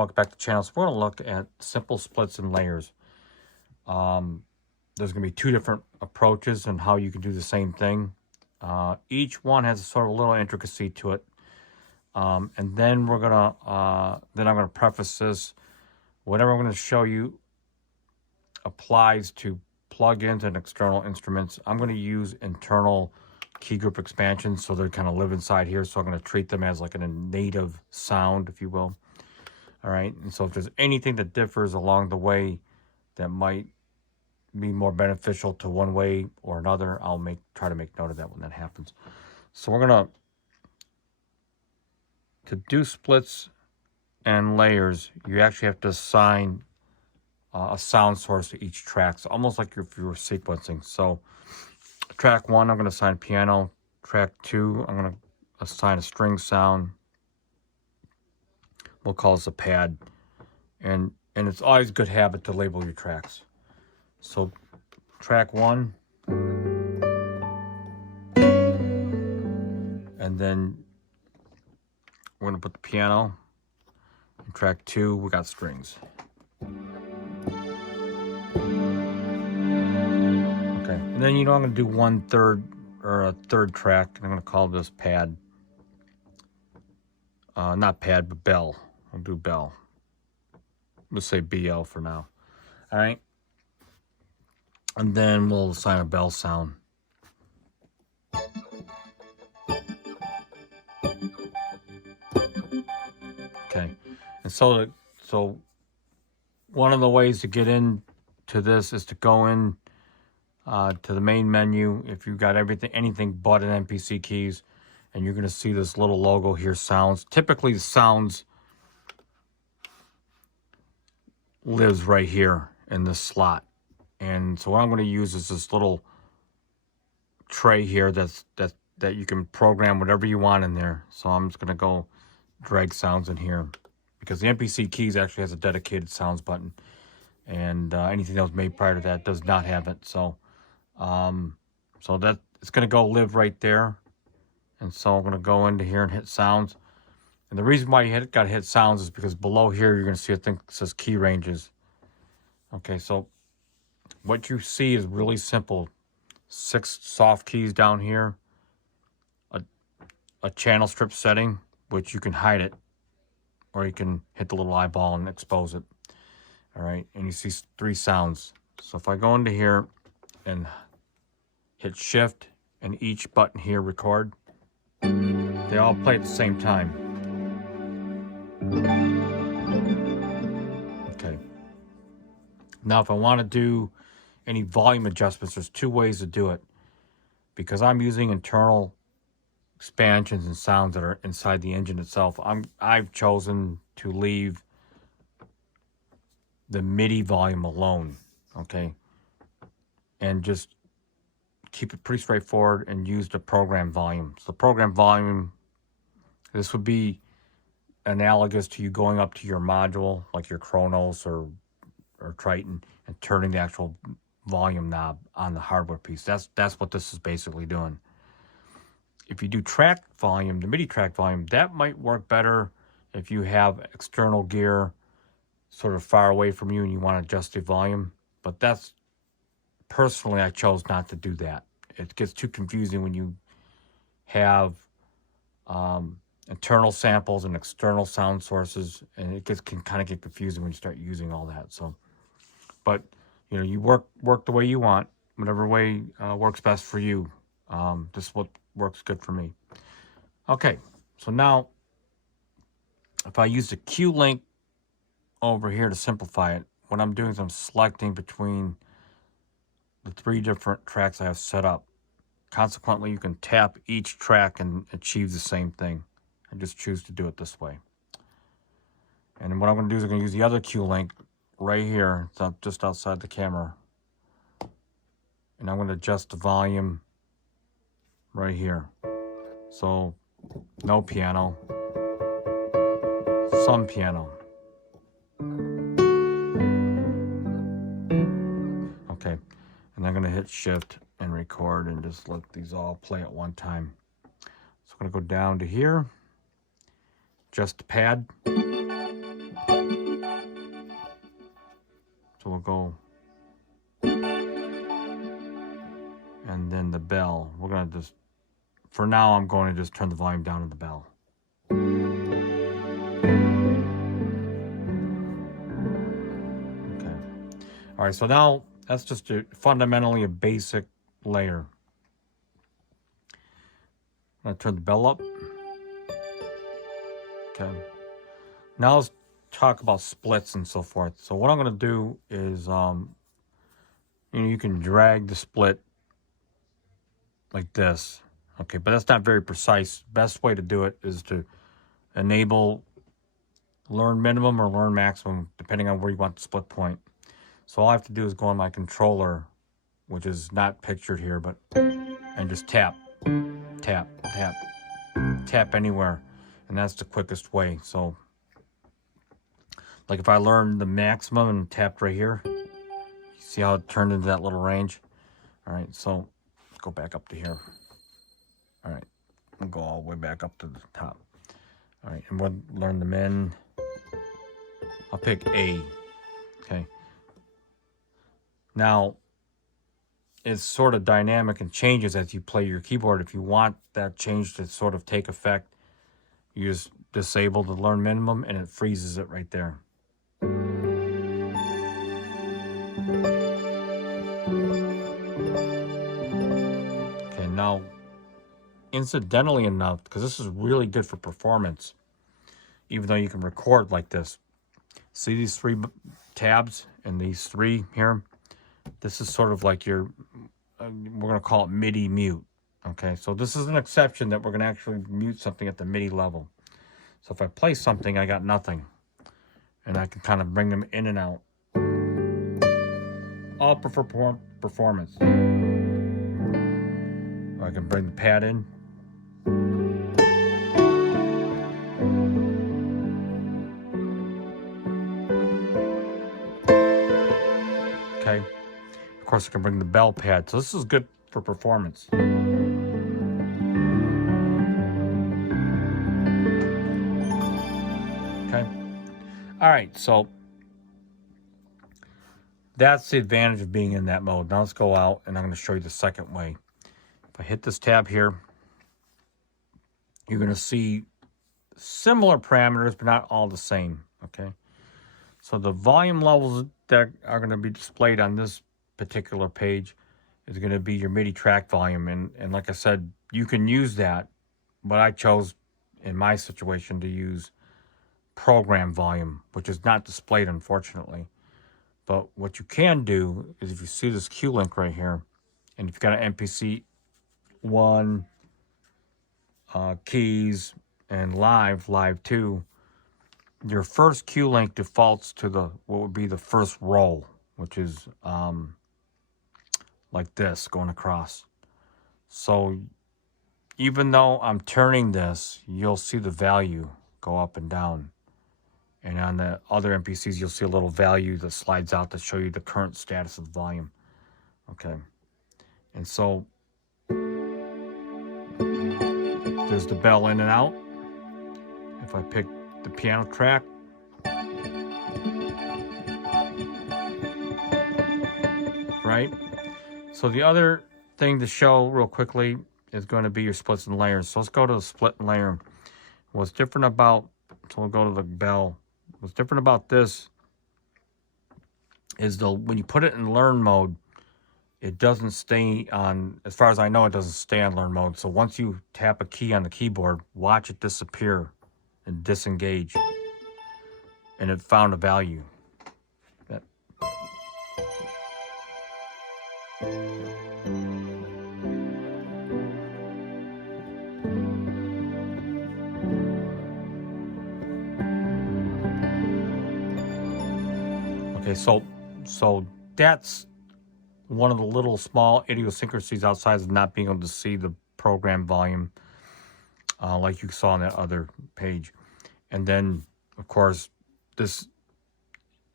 Welcome back to the channel. So we're going to look at simple splits and layers. There's going to be two different approaches and how you can do the same thing. Each one has a sort of a little intricacy to it. And then we're going to, I'm going to preface this. Whatever I'm going to show you applies to plugins and external instruments. I'm going to use internal key group expansions, so they kind of live inside here. So I'm going to treat them as like a native sound, if you will. All right, and so if there's anything that differs along the way that might be more beneficial to one way or another, I'll try to make note of that when that happens. So we're gonna to do splits and layers, you actually have to assign a sound source to each track. So almost like if you were sequencing. So track 1, I'm going to assign piano. Track 2, I'm going to assign a string sound. We'll call this a pad. And it's always a good habit to label your tracks. So track 1. And then we're going to put the piano. In track 2, we got strings. Okay, and then I'm going to do 1/3 or a third track, and I'm going to call this pad. Not pad, but bell. I'll do bell. Let's say BL for now. All right. And then we'll assign a bell sound. Okay. And so one of the ways to get into this is to go in to the main menu. If you've got anything but an MPC keys, and you're going to see this little logo here, sounds. Typically, the sounds lives right here in this slot. And so what I'm going to use is this little tray here that you can program whatever you want in there. So I'm just going to go drag sounds in here, because the MPC keys actually has a dedicated sounds button, and anything that was made prior to that does not have it. So so that it's going to go live right there. And so I'm going to go into here and hit sounds. And the reason why you got to hit sounds is because below here you're going to see a thing that says key ranges. Okay, so what you see is really simple. 6 soft keys down here, a channel strip setting, which you can hide it, or you can hit the little eyeball and expose it. All right, and you see 3 sounds. So if I go into here and hit shift and each button here record, they all play at the same time. Okay. Now, if I want to do any volume adjustments, there's 2 ways to do it. Because I'm using internal expansions and sounds that are inside the engine itself, I've chosen to leave the MIDI volume alone, okay? And just keep it pretty straightforward and use the program volume. So the program volume, this would be analogous to you going up to your module, like your Kronos or Triton, and turning the actual volume knob on the hardware piece. That's what this is basically doing. If you do track volume, the MIDI track volume, that might work better if you have external gear sort of far away from you and you want to adjust the volume. But that's, personally, I chose not to do that. It gets too confusing when you have internal samples and external sound sources, and it can kind of get confusing when you start using all that. So, but you work the way you want, whatever way works best for you. This is what works good for me. Okay, so now if I use the Q link over here to simplify it, what I'm doing is I'm selecting between the 3 different tracks I have set up. Consequently, you can tap each track and achieve the same thing. I just choose to do it this way. And then what I'm going to do is I'm going to use the other Q link right here. It's just outside the camera. And I'm going to adjust the volume right here. So no piano, some piano. Okay, and I'm going to hit shift and record and just let these all play at one time. So I'm going to go down to here, just the pad. So we'll go, and then the bell. We're going to just, for now, I'm going to just turn the volume down on the bell. Okay. All right, so now that's just fundamentally a basic layer. I'm going to turn the bell up. Okay. Now let's talk about splits and so forth. So what I'm going to do is, you can drag the split like this. Okay, but that's not very precise. Best way to do it is to enable learn minimum or learn maximum, depending on where you want the split point. So all I have to do is go on my controller, which is not pictured here, but, and just tap, tap, tap, tap anywhere. And that's the quickest way. So like if I learned the maximum and tapped right here, you see how it turned into that little range? All right, so let's go back up to here. All right, we'll go all the way back up to the top. All right, and we'll learn the min. I'll pick A. Okay. Now, it's sort of dynamic and changes as you play your keyboard. If you want that change to sort of take effect, you just disable the learn minimum and it freezes it right there. Okay, now, incidentally enough, because this is really good for performance, even though you can record like this. See these three tabs and these three here? This is sort of like your, we're going to call it MIDI mute. Okay, so this is an exception that we're going to actually mute something at the MIDI level. So if I play something, I got nothing. And I can kind of bring them in and out. All for performance. Or I can bring the pad in. Okay. Of course, I can bring the bell pad. So this is good for performance. Okay. All right. So that's the advantage of being in that mode. Now let's go out and I'm going to show you the second way. If I hit this tab here, you're going to see similar parameters, but not all the same. Okay. So the volume levels that are going to be displayed on this particular page is going to be your MIDI track volume. And like I said, you can use that, but I chose in my situation to use program volume, which is not displayed, unfortunately. But what you can do is if you see this Q link right here, and if you've got an MPC 1, keys, and live 2, your first Q link defaults to the what would be the first row, which is like this going across. So even though I'm turning this, you'll see the value go up and down. And on the other MPCs, you'll see a little value that slides out to show you the current status of the volume. Okay. And so there's the bell in and out. If I pick the piano track, right? So the other thing to show real quickly is going to be your splits and layers. So let's go to the split and layer. What's different about, so we'll go to the bell. What's different about this is when you put it in learn mode, it doesn't stay on, as far as I know, it doesn't stay on learn mode. So once you tap a key on the keyboard, watch it disappear and disengage. And it found a value. Okay, so that's one of the little small idiosyncrasies outside of not being able to see the program volume, like you saw on that other page. And then, of course, this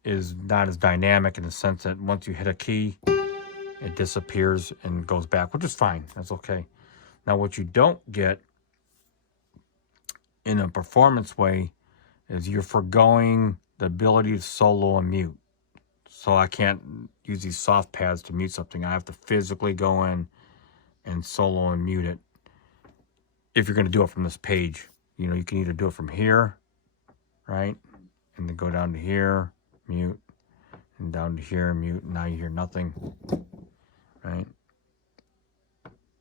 is not as dynamic in the sense that once you hit a key, it disappears and goes back, which is fine. That's okay. Now, what you don't get in a performance way is you're foregoing the ability to solo and mute. So I can't use these soft pads to mute something. I have to physically go in and solo and mute it. If you're going to do it from this page, you know, you can either do it from here, right? And then go down to here, mute, and down to here, mute. And now you hear nothing, right?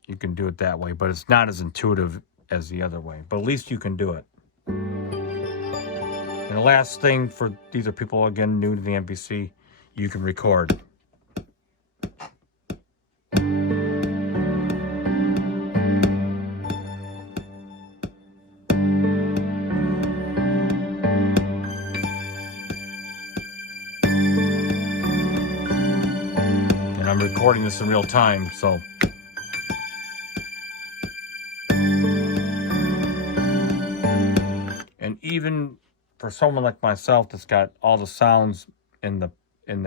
You can do it that way, but it's not as intuitive as the other way. But at least you can do it. And the last thing for these are people, again, new to the MPC, you can record. And I'm recording this in real time, so. And even for someone like myself that's got all the sounds in the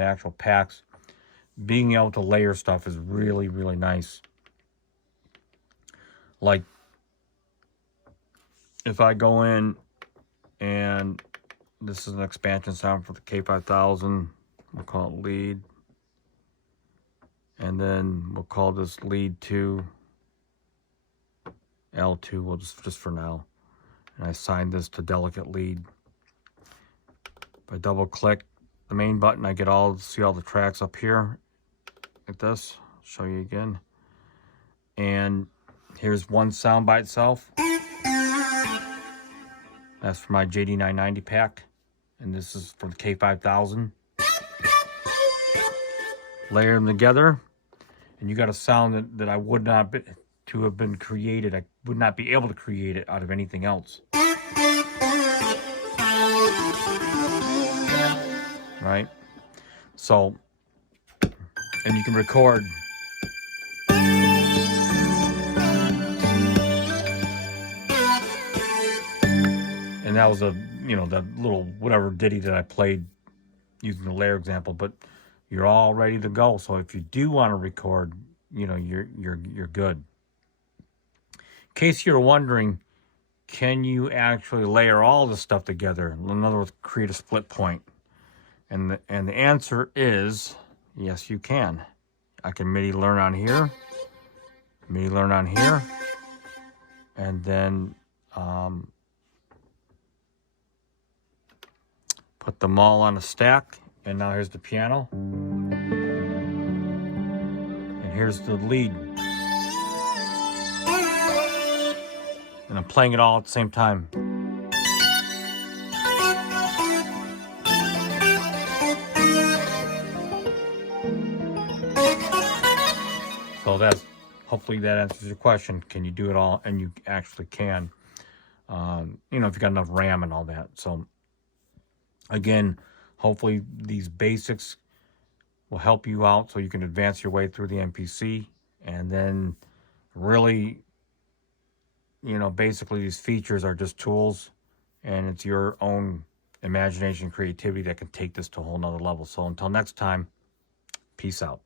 actual packs, being able to layer stuff is really, really nice. Like, if I go in and this is an expansion sound for the K5000, we'll call it lead. And then we'll call this lead 2, L2, we'll just for now. And I assign this to delicate lead. If I double click the main button, I get see all the tracks up here like this. I'll show you again. And here's one sound by itself. That's for my JD990 pack. And this is for the K5000. Layer them together. And you got a sound that I would not be, to have been created. I would not be able to create it out of anything else. Right? So, and you can record. And that was that little whatever ditty that I played using the layer example, but you're all ready to go. So if you do want to record, you're good. In case you're wondering, can you actually layer all this stuff together? In other words, create a split point. And the answer is yes, you can. I can MIDI learn on here, MIDI learn on here, and then put them all on a stack. And now here's the piano. And here's the lead. And I'm playing it all at the same time. So hopefully that answers your question. Can you do it all? And you actually can. If you got enough RAM and all that. So again, hopefully these basics will help you out so you can advance your way through the MPC. And then really, basically these features are just tools, and it's your own imagination, creativity that can take this to a whole nother level. So until next time, peace out.